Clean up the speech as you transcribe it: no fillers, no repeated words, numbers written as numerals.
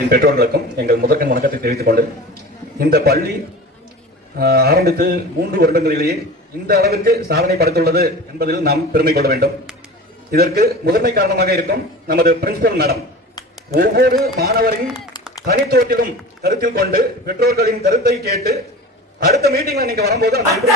பெற்றோர்களுக்கும் எங்கள் முதற்கண் வணக்கத்தை தெரிவித்துக் கொண்டு இந்த பள்ளி ஆரம்பித்து 3 வருடங்களிலேயே இந்த அளவிற்கு சாதனை படைத்துள்ளது என்பதில் நாம் பெருமை கொள்ள வேண்டும். இதற்கு முதன்மை காரணமாக இருக்கும் நமது பிரின்சிபல் மேடம். ஒவ்வொரு மாணவரின் தனித்துவத்திலும் கருத்தில் கொண்டு பெற்றோர்களின் கருத்தை கேட்டு அடுத்த மீட்டிங்ல நீங்க வரும்போது அந்த